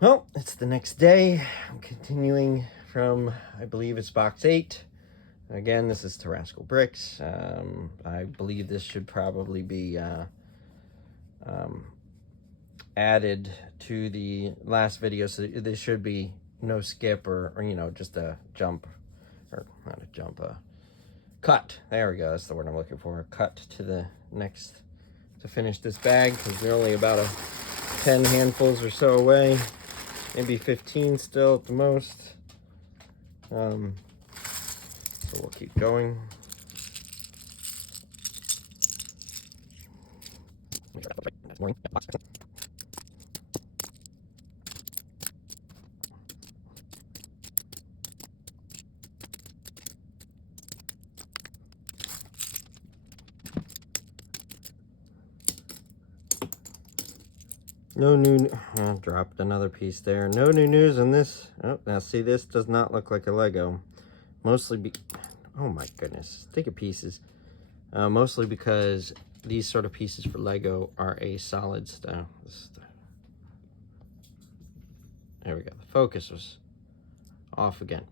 Well, it's the next day. I'm continuing from, I believe it's box 8. Again, this is Terrascal Bricks. I believe this should probably be added to the last video, so there should be no skip or you know, just a jump, or not a jump, a cut. There we go, that's the word I'm looking for. A cut to the next, to finish this bag, because we're only about 10 handfuls or so away. Maybe 15 still at the most. So we'll keep going. No new, dropped another piece there. No new news on this. Oh, now see, this does not look like a Lego. Mostly oh my goodness, think of pieces. Mostly because these sort of pieces for Lego are a solid style. There we go, the focus was off again.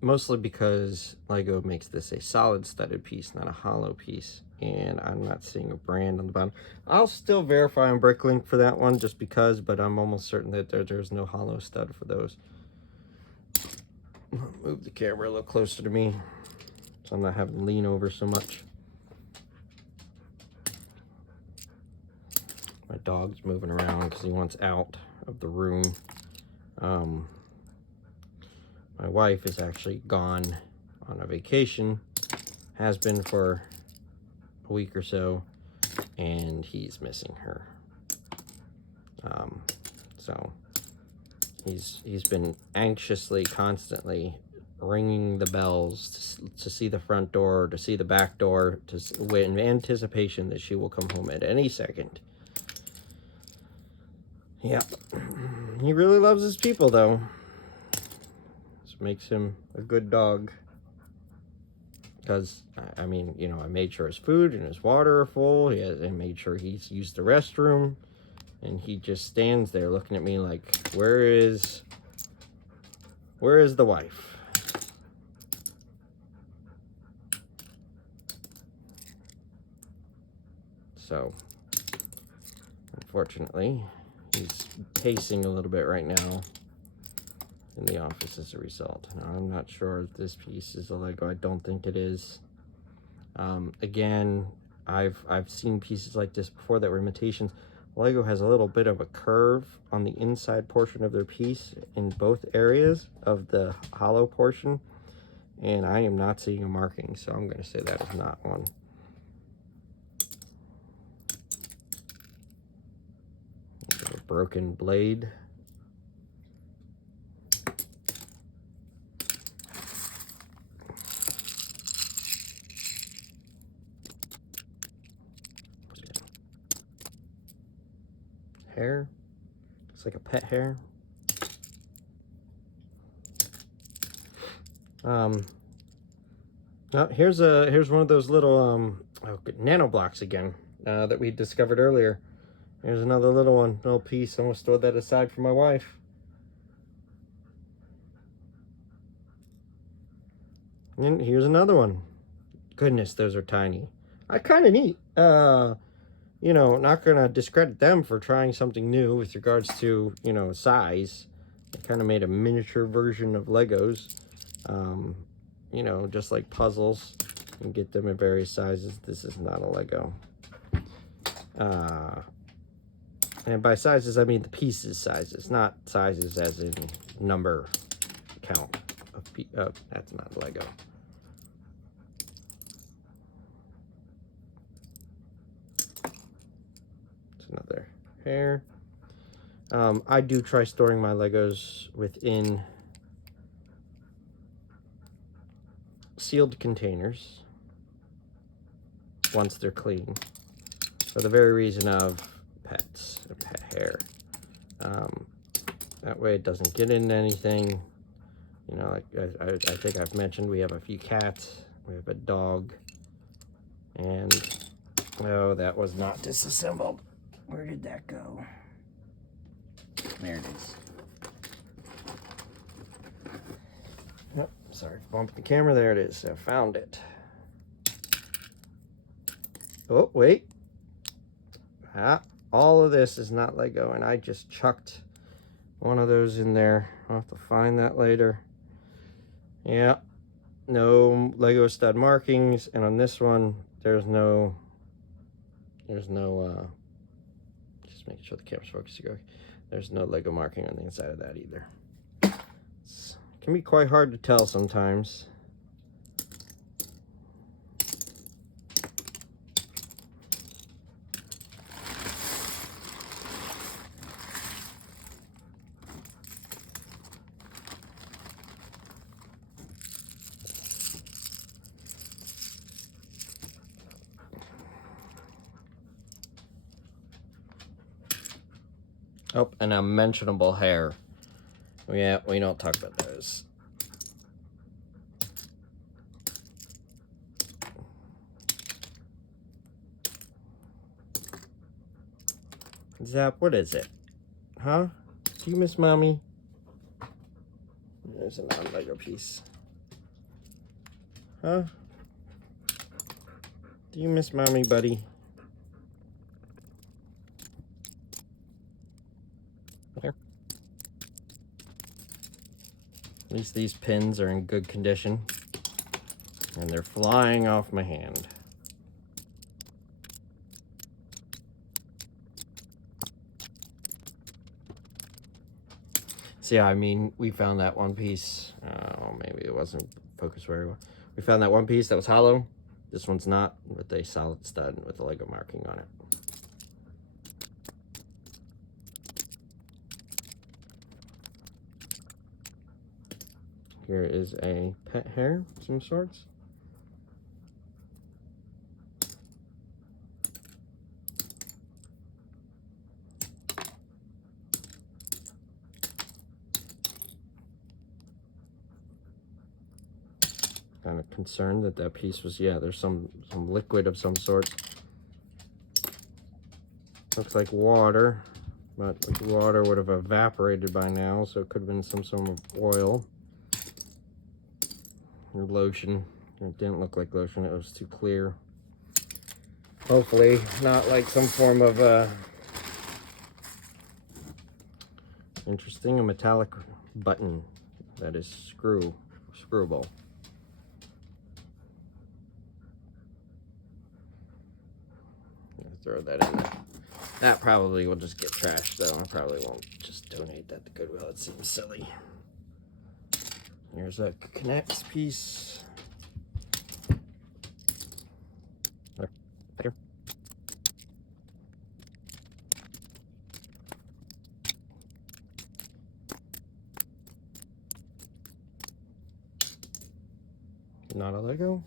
Mostly because Lego makes this a solid studded piece, not a hollow piece. And I'm not seeing a brand on the bottom. I'll still verify on Bricklink for that one just because, but I'm almost certain that there's no hollow stud for those. Move the camera a little closer to me so I'm not having to lean over so much. My dog's moving around because he wants out of the room. My wife is actually gone on a vacation, has been for a week or so, and he's missing her. So he's been anxiously, constantly ringing the bells to see the front door, to see the back door, in anticipation that she will come home at any second. Yeah, he really loves his people, though. This makes him a good dog. Because, I mean, you know, I made sure his food and his water are full. I made sure he's used the restroom. And he just stands there looking at me like, where is the wife? So, unfortunately, he's pacing a little bit right now in the office as a result. Now, I'm not sure if this piece is a Lego. I don't think it is. Again, I've seen pieces like this before that were imitations. Lego has a little bit of a curve on the inside portion of their piece in both areas of the hollow portion, and I am not seeing a marking, so I'm going to say that is not one. A broken blade. Hair. It's like a pet hair. Now here's one of those little NANOBLOCKS again that we discovered earlier. Here's another little one, little piece. I almost throw that aside for my wife. And here's another one. Goodness, those are tiny. Kind of neat. You know, not gonna discredit them for trying something new with regards to, you know, size. They kind of made a miniature version of Legos. You know, just like puzzles. You can get them in various sizes. This is not a Lego. And by sizes, I mean the pieces sizes, not sizes as in number count of that's not a Lego. It's another hair. I do try storing my Legos within sealed containers once they're clean, for the very reason of pets and pet hair. That way it doesn't get into anything. You know, like I think I've mentioned, we have a few cats, we have a dog, and oh, that was not disassembled. Where did that go? There it is. Yep, sorry, bumped the camera. There it is. I found it. Oh, wait. All of this is not Lego, and I just chucked one of those in there. I'll have to find that later. Yeah, no Lego stud markings, and on this one, there's no, just making sure the camera's focused. There's no Lego marking on the inside of that either. It can be quite hard to tell sometimes. Oh, an unmentionable hair. Yeah, we don't talk about those. Zap, what is it? Huh? Do you miss Mommy? There's a non-Lego piece. Huh? Do you miss Mommy, buddy? Here. At least these pins are in good condition. And they're flying off my hand. So yeah, I mean, we found that one piece. Maybe it wasn't focused very well. We found that one piece that was hollow. This one's not, with a solid stud with a Lego marking on it. Here is a pet hair of some sorts. Kind of concerned that that piece was, yeah, there's some liquid of some sort. Looks like water, but the water would have evaporated by now, so it could have been some sort of oil or lotion. It didn't look like lotion, it was too clear. Hopefully not like some form of interesting, a metallic button that is screwable. Throw that in there. That probably will just get trashed though. I probably won't just donate that to Goodwill. It seems silly. Here's a connects piece. Here. Not a Lego.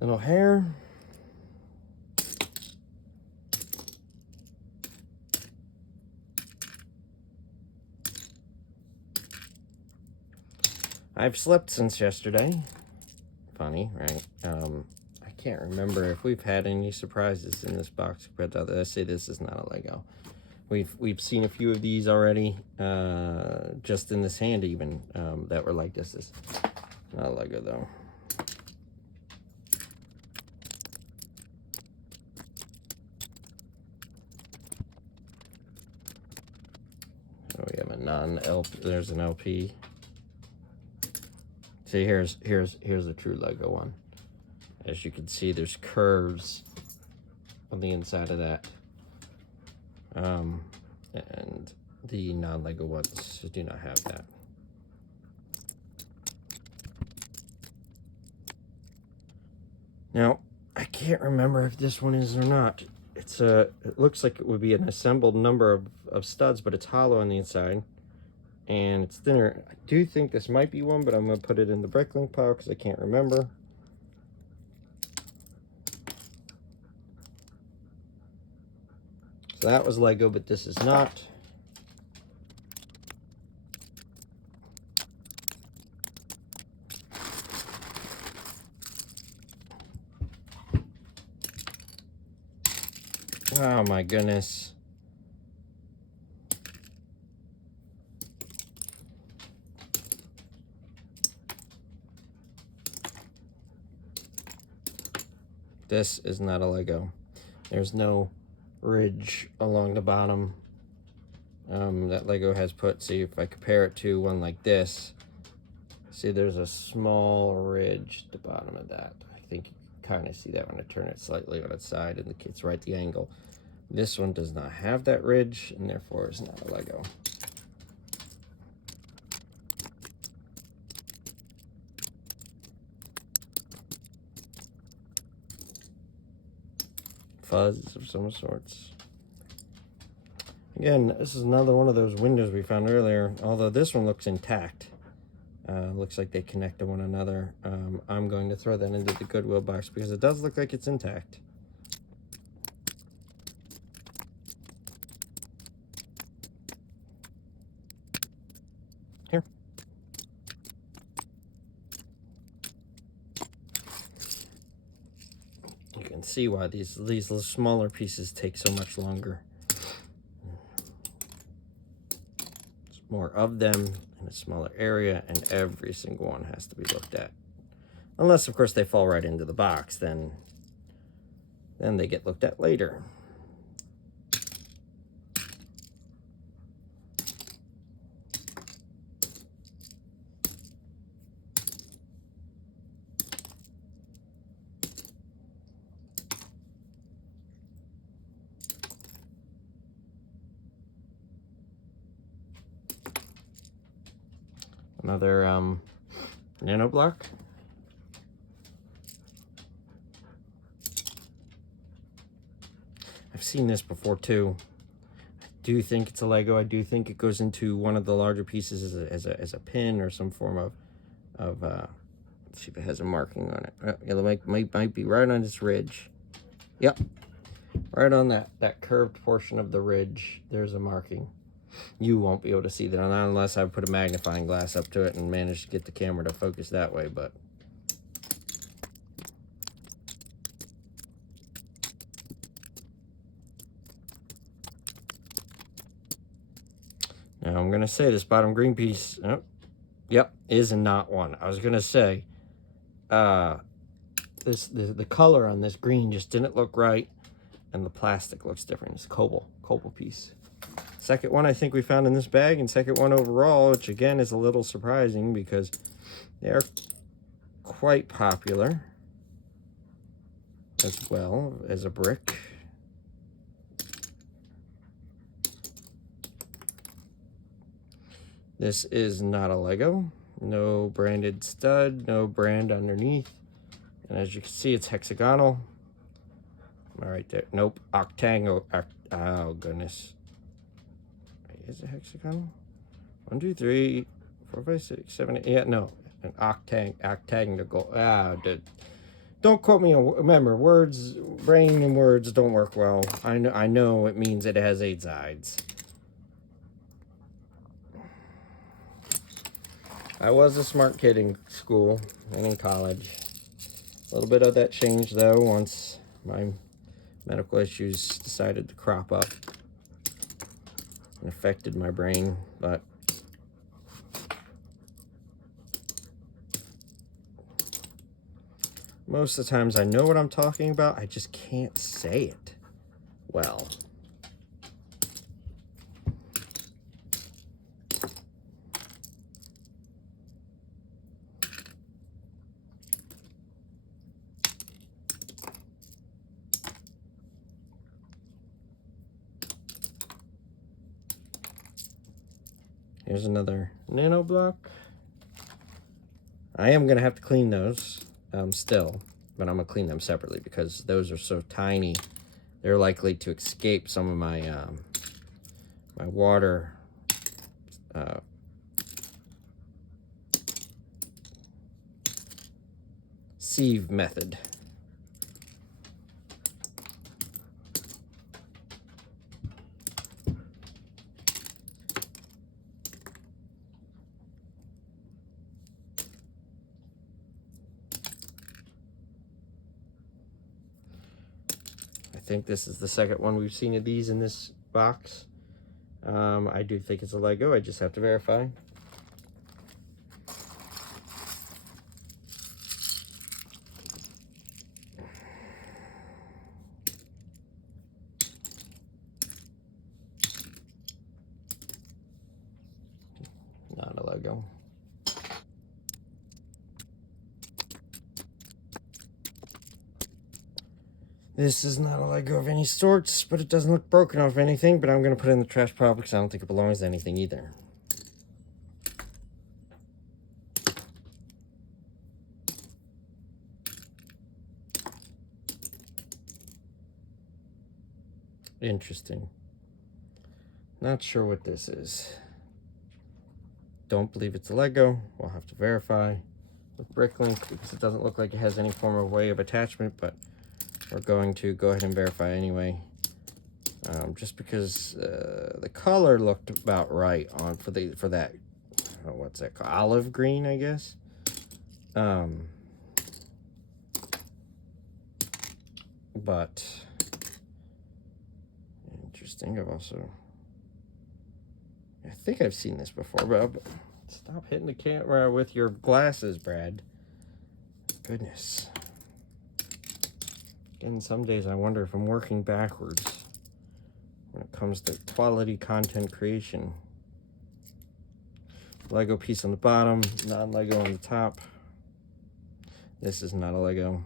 Little hair. I've slept since yesterday. Funny, right? I can't remember if we've had any surprises in this box, but I say this is not a Lego. We've seen a few of these already, just in this hand even, that were like this. This is not a Lego though. So we have a non-LP. There's an LP. See, here's a true Lego one. As you can see, there's curves on the inside of that. And the non-Lego ones do not have that. Now, I can't remember if this one is or not. It looks like it would be an assembled number of studs, but it's hollow on the inside. And it's thinner. I do think this might be one, but I'm going to put it in the Bricklink pile because I can't remember. So that was Lego, but this is not. Oh my goodness. This is not a Lego. There's no ridge along the bottom that Lego has put. See, if I compare it to one like this, see there's a small ridge at the bottom of that. I think you can kind of see that when I turn it slightly on its side and it's right at the angle. This one does not have that ridge and therefore is not a Lego. Fuzz of some sorts. Again, this is another one of those windows we found earlier, although this one looks intact. Looks like they connect to one another. I'm going to throw that into the Goodwill box because it does look like it's intact. Here. You can see why these little smaller pieces take so much longer. There's more of them in a smaller area, and every single one has to be looked at. Unless, of course, they fall right into the box, then they get looked at later. Another NANOBLOCK. I've seen this before too. I do think it's a Lego. I do think it goes into one of the larger pieces as a pin or some form of let's see if it has a marking on it. It might be right on this ridge. Yep, right on that curved portion of the ridge. There's a marking. You won't be able to see that unless I put a magnifying glass up to it and manage to get the camera to focus that way, but now I'm gonna say this bottom green piece, oh, yep, is not one. I was gonna say the color on this green just didn't look right, and the plastic looks different. It's cobalt piece. Second one I think we found in this bag, and second one overall, which again is a little surprising because they're quite popular as well as a brick. This is not a Lego. No branded stud, no brand underneath. And as you can see, it's hexagonal. All right there. Nope, octangle. Oh, goodness. Is it hexagonal? 1, 2, 3, 4, 5, 6, 7, 8. Yeah, no, an octangle. Don't quote me on. Remember, words, brain and words don't work well. I know it means it has 8 sides. I was a smart kid in school and in college. A little bit of that changed though once my medical issues decided to crop up and affected my brain, but most of the times I know what I'm talking about, I just can't say it well. Here's another NANOBLOCK. I am going to have to clean those still, but I'm going to clean them separately because those are so tiny. They're likely to escape some of my my water sieve method. think this is the second one we've seen of these in this box. I do think it's a Lego. I just have to verify. Not a Lego. This is not a Lego of any sorts, but it doesn't look broken off anything, but I'm going to put it in the trash pile because I don't think it belongs to anything either. Interesting. Not sure what this is. Don't believe it's a Lego. We'll have to verify with Bricklink because it doesn't look like it has any form of way of attachment, but we're going to go ahead and verify anyway. Just because the color looked about right on for that, I don't know what's that called, olive green, I guess. But interesting. I think I've seen this before, but stop hitting the camera with your glasses, Brad. Goodness. Again, some days I wonder if I'm working backwards when it comes to quality content creation. Lego piece on the bottom, non-Lego on the top. This is not a Lego.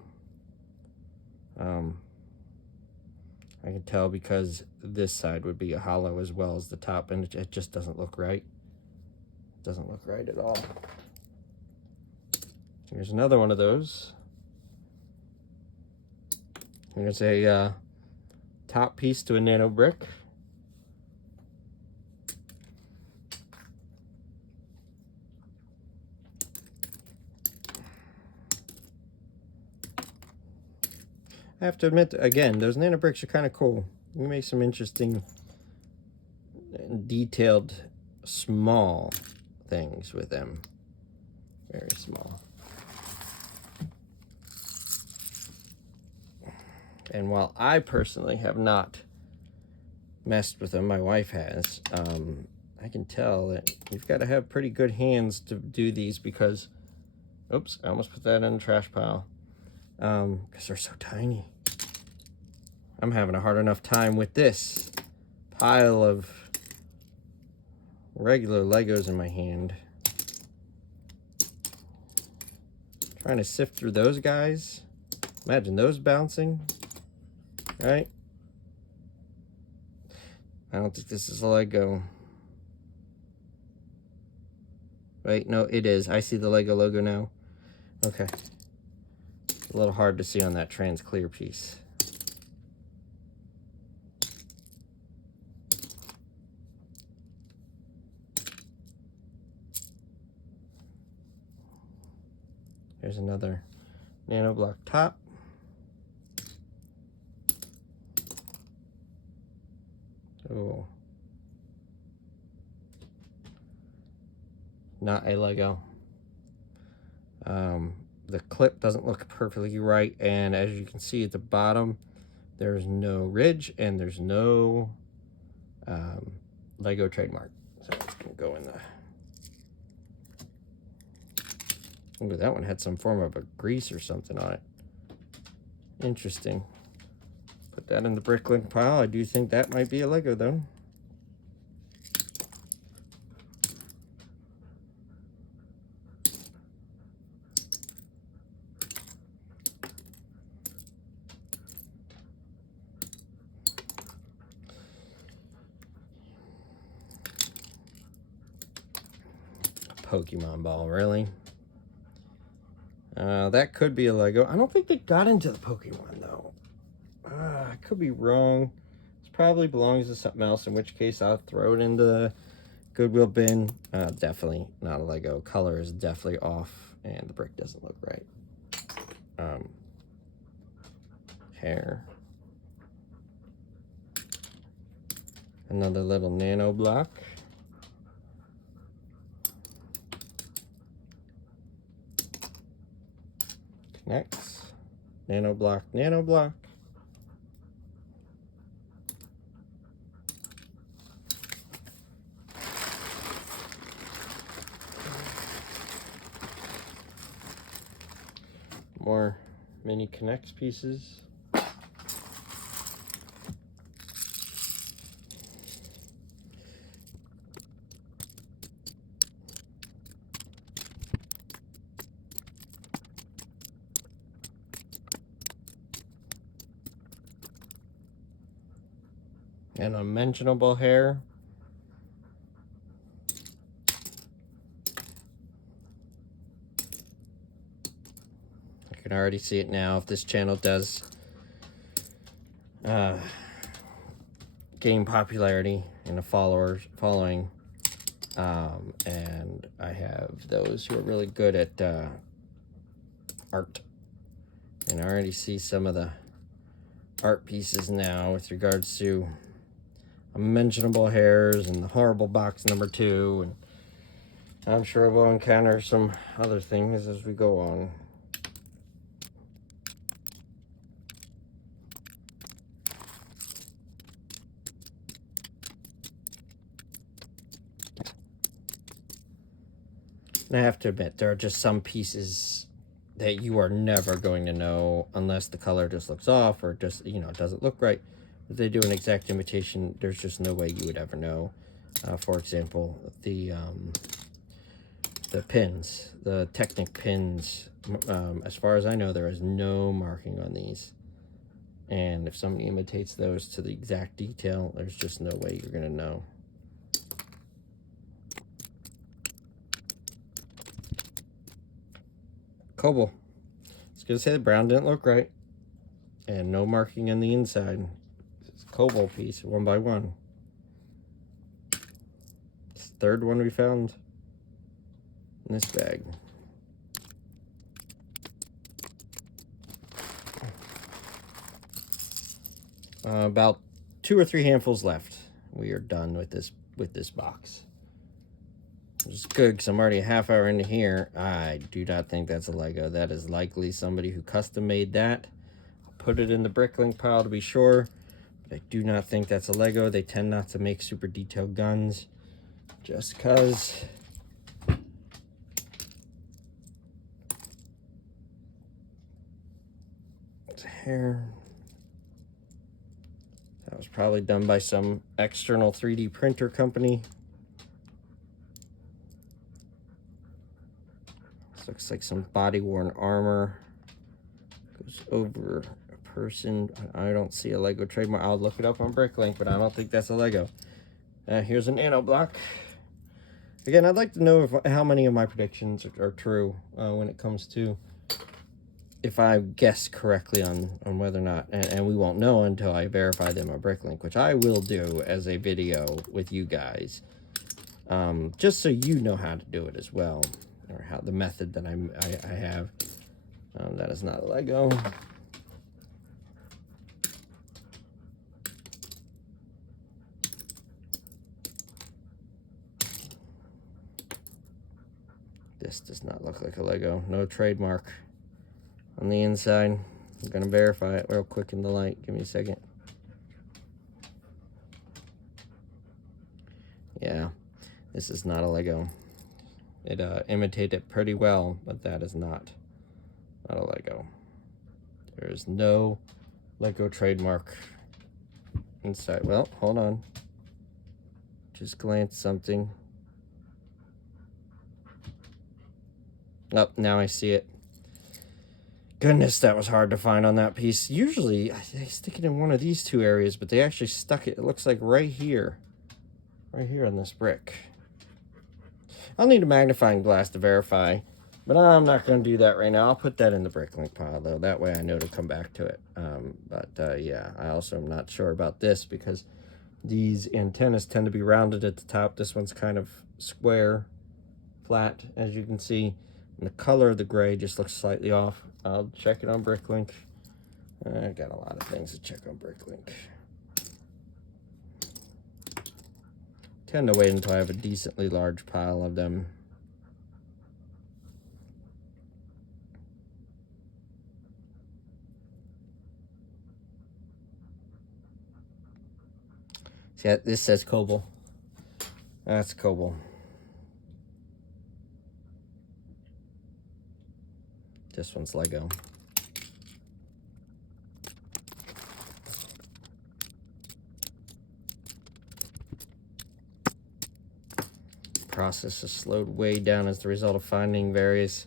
I can tell because this side would be a hollow as well as the top, and it just doesn't look right. It doesn't look right at all. Here's another one of those. Here's a top piece to a nano brick. I have to admit, again, those nano bricks are kind of cool. You make some interesting, detailed, small things with them. Very small. And while I personally have not messed with them, my wife has, I can tell that you've got to have pretty good hands to do these because, oops, I almost put that in the trash pile. Because they're so tiny. I'm having a hard enough time with this pile of regular Legos in my hand. Trying to sift through those guys. Imagine those bouncing, right? I don't think this is a Lego. Wait, no, it is. I see the Lego logo now. Okay. A little hard to see on that trans clear piece. Here's another nano block top. Oh. Not a Lego. The clip doesn't look perfectly right, and as you can see at the bottom, there's no ridge and there's no Lego trademark. So it's gonna go in the. Ooh, that one had some form of a grease or something on it. Interesting. Put that in the Bricklink pile. I do think that might be a Lego though. Pokemon ball, really? That could be a Lego. I don't think they got into the Pokemon though. I could be wrong. This probably belongs to something else, in which case I'll throw it in the Goodwill bin. Definitely not a Lego. Color is definitely off, and the brick doesn't look right. Hair. Another little nano block. Connects. Nano block, nano block. more mini connects pieces. And unmentionable hair. I can already see it now. If this channel does gain popularity and a following, and I have those who are really good at art, and I already see some of the art pieces now with regards to unmentionable hairs and the horrible box number 2, and I'm sure we'll encounter some other things as we go on. And I have to admit, there are just some pieces that you are never going to know unless the color just looks off or just, you know, doesn't look right. If they do an exact imitation, there's just no way you would ever know. For example, the pins, the Technic pins, as far as I know, there is no marking on these. And if somebody imitates those to the exact detail, there's just no way you're gonna know. Cobalt. I was gonna say the brown didn't look right. And no marking on the inside. It's a cobalt piece, 1 by 1. It's the 3rd one we found in this bag. About 2 or 3 handfuls left. We are done with this box. Which is good because I'm already a half hour into here. I do not think that's a Lego. That is likely somebody who custom made that. I'll put it in the Bricklink pile to be sure. But I do not think that's a Lego. They tend not to make super detailed guns just because. It's a hair. That was probably done by some external 3D printer company. This looks like some body-worn armor. Goes over a person. I don't see a Lego trademark. I'll look it up on Bricklink, but I don't think that's a Lego. Here's an NANOBLOCK. Again, I'd like to know how many of my predictions are true when it comes to if I guess correctly on whether or not, and we won't know until I verify them on Bricklink, which I will do as a video with you guys, just so you know how to do it as well, or how the method that I have. That is not a Lego. This does not look like a Lego. No trademark on the inside. I'm gonna verify it real quick in the light. Give me a second. Yeah, this is not a Lego. It imitated it pretty well, but that is not a Lego. There is no Lego trademark inside. Well, hold on. Just glance something. Oh, now I see it. Goodness, that was hard to find on that piece. Usually, they stick it in one of these 2 areas, but they actually stuck it, it looks like right here. Right here on this brick. I'll need a magnifying glass to verify, but I'm not going to do that right now. I'll put that in the Bricklink pile, though. That way I know to come back to it. Yeah, I also am not sure about this because these antennas tend to be rounded at the top. This one's kind of square, flat, as you can see. And the color of the gray just looks slightly off. I'll check it on Bricklink. I got a lot of things to check on Bricklink. Tend to wait until I have a decently large pile of them. See, this says Cobalt. That's Cobalt. This one's Lego. process has slowed way down as the result of finding various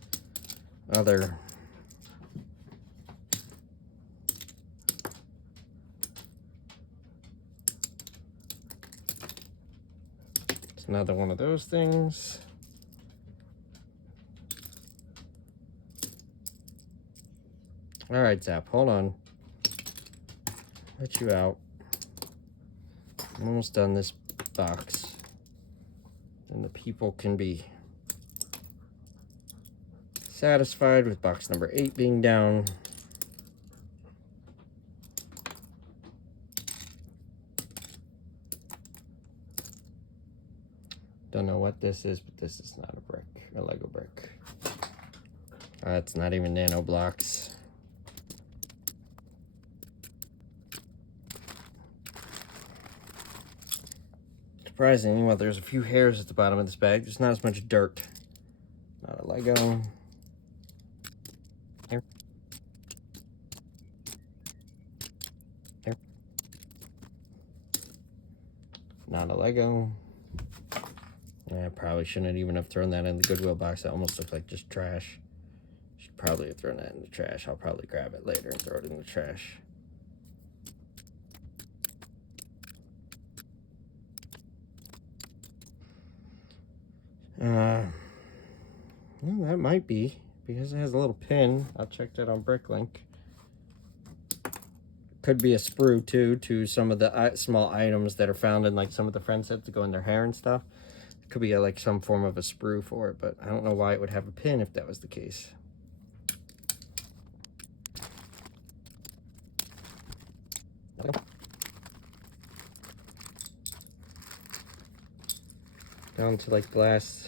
other it's another one of those things. All right, Zap, hold on. Let you out. I'm almost done this box. And the people can be satisfied with box number 8 being down. Don't know what this is, but this is not a brick, a Lego brick. It's not even NANOBLOCKS. Surprisingly, well, there's a few hairs at the bottom of this bag. There's not as much dirt. Not a Lego. Here. Here. Not a Lego. I probably shouldn't even have thrown that in the Goodwill box. That almost looked like just trash. Should probably have thrown that in the trash. I'll probably grab it later and throw it in the trash. Well, that might be, because it has a little pin. I'll check that on Bricklink. Could be a sprue, too, to some of the small items that are found in, like, some of the friend sets to go in their hair and stuff. It could be, like, some form of a sprue for it, but I don't know why it would have a pin if that was the case. Down to, like, the last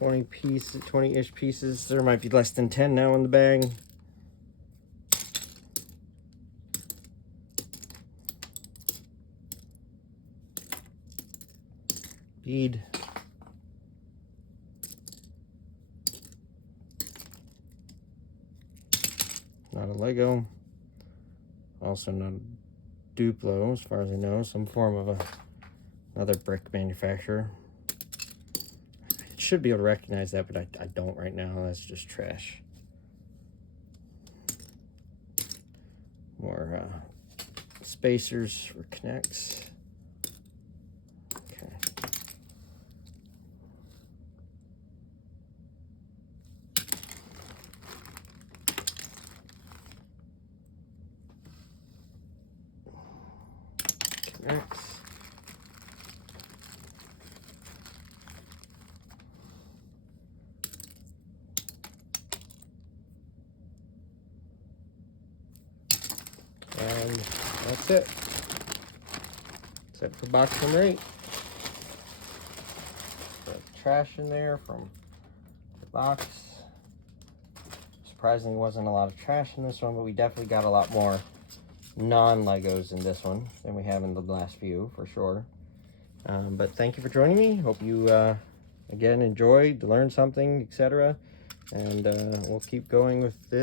20-ish pieces. There might be less than 10 now in the bag. Bead. Not a Lego. Also not a Duplo, as far as I know. Some form of another brick manufacturer. Should be able to recognize that, but I don't right now. That's just trash. More spacers for connects. Okay. Connects. And that's it. That's it for box number 8. Got trash in there from the box. Surprisingly, wasn't a lot of trash in this one, but we definitely got a lot more non-Legos in this one than we have in the last few, for sure. But thank you for joining me. Hope you, again, enjoyed, learned something, etc. And we'll keep going with this.